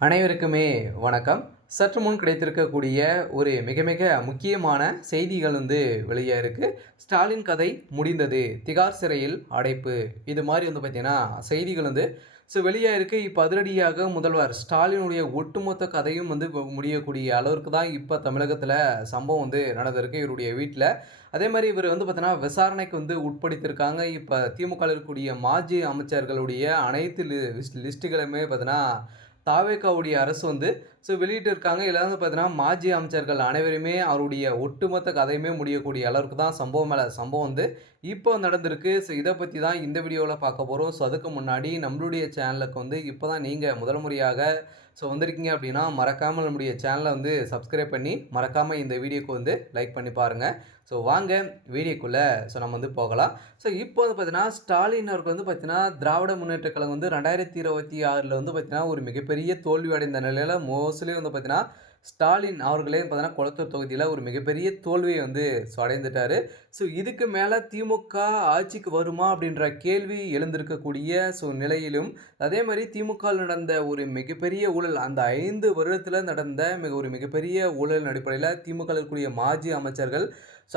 அனைவருக்குமே வணக்கம். சற்று முன் கிடைத்திருக்கக்கூடிய ஒரு மிக மிக முக்கியமான செய்திகள் வெளியா இருக்கு. ஸ்டாலின் கதை முடிந்தது. திகார் சிறையில் அடைப்பு. இது மாரி பார்த்தீங்கன்னா, செய்திகள் வெளியா இருக்கு. இப்ப அதிரடியாக முதல்வர் ஸ்டாலினுடைய ஒட்டுமொத்த கதையும் முடியக்கூடிய அளவிற்கு தான் இப்ப தமிழகத்தில சம்பவம் நடந்திருக்கு இவருடைய வீட்ல. அதே மாரி இவரு பார்த்தீங்கன்னா, விசாரணைக்கு உட்படுத்தியிருக்காங்க. இப்ப திமுகல இருக்கக்கூடிய மாஜி அமைச்சர்களுடைய அனைத்து லிஸ்ட்டுகளுமே பார்த்தீங்கன்னா, தாவேகாவுடைய அரசு வெளியிட்டிருக்காங்க. இதுல பார்த்தீங்கன்னா, மாஜி அமைச்சர்கள் அனைவருமே அவருடைய ஒட்டுமொத்த கதையுமே முடியக்கூடிய அளவிற்கு தான் சம்பவம் மேல சம்பவம் இப்போ நடந்திருக்கு. இத பத்தி தான் இந்த வீடியோல பார்க்க போறோம். அதுக்கு முன்னாடி நம்மளுடைய சேனலுக்கு இப்ப தான் நீங்க முதல் முறையாக வந்திருக்கீங்க அப்படின்னா, மறக்காம நம்முடைய சேனல சப்ஸ்கிரைப் பண்ணி, மறக்காம இந்த வீடியோக்கு லைக் பண்ணி பாருங்க. வாங்க வீடியோக்குள்ள நம்ம போகலாம். இப்போ பார்த்தீங்கன்னா, ஸ்டாலின் அவருக்கு பார்த்தீங்கன்னா, திராவிட முன்னேற்றக் கழகம் 2026ல பார்த்தீங்கன்னா, ஒரு மிகப்பெரிய தோல்வி அடைந்த நிலையில மோஸ்ட்லி பார்த்தீங்கன்னா, ஸ்டாலின் அவர்களே பார்த்தீங்கன்னா, கொளத்தூர் தொகுதியில ஒரு மிகப்பெரிய தோல்விய அடைந்துட்டாரு. இதுக்கு மேல திமுக ஆட்சிக்கு வருமா? அப்படின்ற கேள்வி எழுந்திருக்கக்கூடிய நிலையிலும், அதே மாரி திமுகவில் நடந்த ஒரு மிகப்பெரிய ஊழல், அந்த 5 வருடத்தில நடந்த ஒரு மிகப்பெரிய ஊழலின் அடிப்படையில திமுகவில் இருக்கக்கூடிய மாஜி அமைச்சர்கள்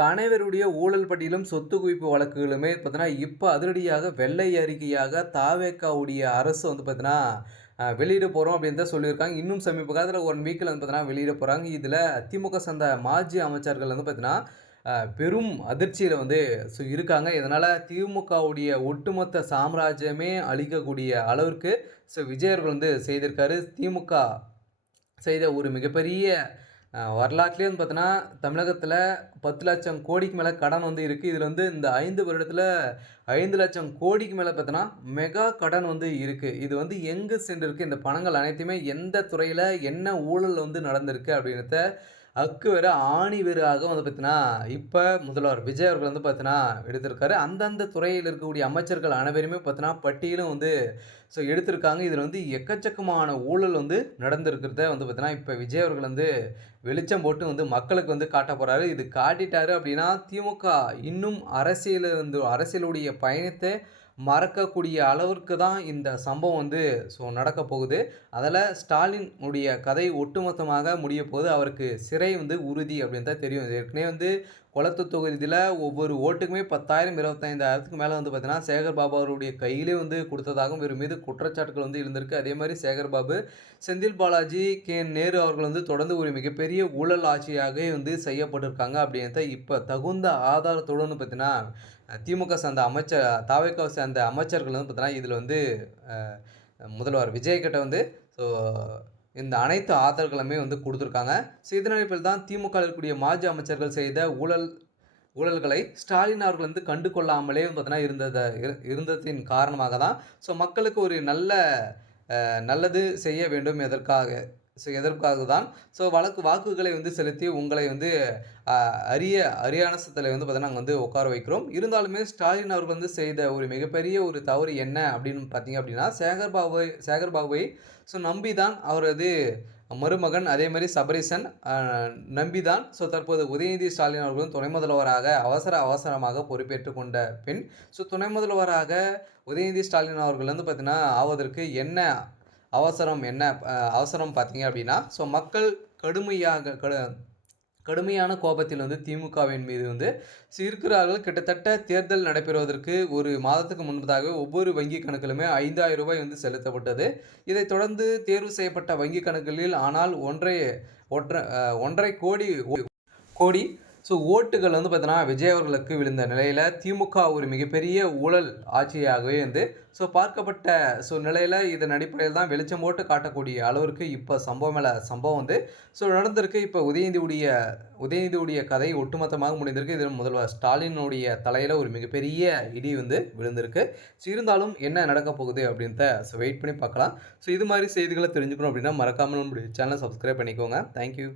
அனைவருடைய ஊழல் பட்டியலும், சொத்து குவிப்பு வழக்குகளுமே பார்த்தீங்கன்னா, இப்ப அதிரடியாக வெள்ளை அறிக்கையாக தாவேகாவுடைய அரசு பார்த்தீங்கன்னா, வெளியிட போறோம் அப்படின்னு தான் சொல்லியிருக்காங்க. இன்னும் சமீப காலத்தில 1 வீக்ல பார்த்தீங்கன்னா வெளியிட போறாங்க. இதுல திமுக சார்ந்த மாஜி அமைச்சர்கள் பார்த்தீங்கன்னா, பெரும் அதிர்ச்சியில இருக்காங்க. இதனால திமுகவுடைய ஒட்டுமொத்த சாம்ராஜ்யமே அழிக்கக்கூடிய அளவிற்கு விஜய் அவர்கள் செய்திருக்காரு. திமுக செய்த ஒரு மிகப்பெரிய வரலாற்றிலே பார்த்தீங்கன்னா, தமிழகத்தில 10,00,000 கோடிக்கு மேல கடன் இருக்கு. இதுல இந்த 5 வருடத்தில 5,00,000 கோடிக்கு மேல பார்த்தீங்கன்னா, மெகா கடன் இருக்கு. இது எங்கு சென்றிருக்கு? இந்த பணங்கள் அனைத்துமே எந்த துறையில என்ன ஊழல் நடந்திருக்கு? அப்படின்றத அக்கு வேற ஆணி வேறாக பார்த்தீங்கன்னா, இப்ப முதல்வர் விஜய் அவர்கள் பார்த்தீங்கன்னா எடுத்திருக்காரு. அந்தந்த துறையில் இருக்கக்கூடிய அமைச்சர்கள் அனைவருமே பார்த்தீங்கன்னா, பட்டியலும் எடுத்திருக்காங்க. இதுல எக்கச்சக்கமான ஊழல் நடந்திருக்கிறத பார்த்தீங்கன்னா, இப்ப விஜய் அவர்கள் வெளிச்சம் போட்டு மக்களுக்கு காட்டப் போறாரு. இது காட்டிட்டாரு அப்படின்னா, திமுக இன்னும் அரசியலுடைய பயணத்த மறக்கக்கூடிய அளவிற்கு தான் இந்த சம்பவம் நடக்கப் போகுது. அதில ஸ்டாலின் உடைய கதை ஒட்டுமொத்தமாக முடியப்போகுது. அவருக்கு சிறை உறுதி அப்படின்னு தான் தெரியும். ஏற்கனவே கொளத்தூர் தொகுதியில ஒவ்வொரு ஓட்டுக்குமே 10,000, 25,000க்கு மேல பார்த்தீங்கன்னா, சேகர் பாபு அவருடைய கையிலே குடுத்ததாகவும் இவர் மீது குற்றச்சாட்டுகள் இருந்திருக்கு. அதே மாரி சேகர் பாபு, செந்தில் பாலாஜி, நேரு அவர்கள் தொடர்ந்து ஒரு மிகப்பெரிய ஊழல் ஆட்சியாகவே செய்யப்பட்டிருக்காங்க அப்படின்றத இப்ப தகுந்த ஆதாரத்துடன் பார்த்தீங்கன்னா, திமுக சார்ந்த தாவேகாவை சேர்ந்த அமைச்சர்கள் பார்த்தீங்கன்னா, இதில அ முதல்வர் விஜய் கிட்ட ஸோ இந்த அனைத்து ஆதாரங்களுமே குடுத்துருக்காங்க. இதன் அடிப்படையில் தான் திமுகவில் இருக்கக்கூடிய மாஜி அமைச்சர்கள் செய்த ஊழல்களை ஸ்டாலின் அவர்கள் கண்டு கொள்ளாமலே பார்த்தீங்கன்னா இருந்ததின் காரணமாக தான் மக்களுக்கு ஒரு நல்லது செய்ய வேண்டும் எதற்காக தான் வாக்குகளை செலுத்தி உங்களை அ அரிய அரியாசனத்தில பார்த்தீங்கன்னா நாங்க உட்கார வைக்கிறோம். இருந்தாலுமே ஸ்டாலின் அவர்கள் செய்த ஒரு மிகப்பெரிய ஒரு தவறு என்ன அப்படின்னு பார்த்தீங்க அப்படின்னா, சேகர் பாபுவை நம்பி தான் அவரது மருமகன் அதே மாரி சபரீசன் நம்பி தான் தற்போது உதயநிதி ஸ்டாலின் அவர்களும் துணை முதல்வராக அவசரமாக பொறுப்பேற்றுக் கொண்ட பின் துணை முதல்வராக உதயநிதி ஸ்டாலின் அவர்கள் பார்த்தீங்கன்னா ஆவதற்கு அவசரம் பார்த்தீங்க அப்படின்னா, மக்கள் கடுமையான கோபத்தில் திமுகவின் மீது இருக்கிறார்கள். கிட்டத்தட்ட தேர்தல் நடைபெறுவதற்கு ஒரு மாதத்துக்கு முன்பதாகவே ஒவ்வொரு வங்கி கணக்கிலுமே ரூ. 5,000 செலுத்தப்பட்டது. இதைத் தொடர்ந்து தேர்வு செய்யப்பட்ட வங்கி கணக்குகளில் ஆனால் 1,5 கோடி ஓட்டுகள் பார்த்தீங்கன்னா, விஜய் அவர்களுக்கு விழுந்த நிலையில திமுக ஒரு மிகப்பெரிய ஊழல் ஆட்சியாகவே பார்க்கப்பட்ட நிலையில இதன் அடிப்படையில் தான் வெளிச்சம் போட்டு காட்டக்கூடிய அளவிற்கு இப்ப சம்பவம் மேல சம்பவம் நடந்திருக்கு. இப்ப உதயநிதியுடைய கதை ஒட்டுமொத்தமாக முடிந்திருக்கு. இதில் முதல்வர் ஸ்டாலினுடைய தலையில ஒரு மிகப்பெரிய இடி விழுந்திருக்கு. இருந்தாலும் என்ன நடக்கப் போகுது அப்படின்றத வெயிட் பண்ணி பார்க்கலாம். இது மாரி செய்திகள தெரிஞ்சுக்கணும் அப்படின்னா, மறக்காம நம்முடைய சேனல சப்ஸ்கிரைப் பண்ணிக்கோங்க. Thank you.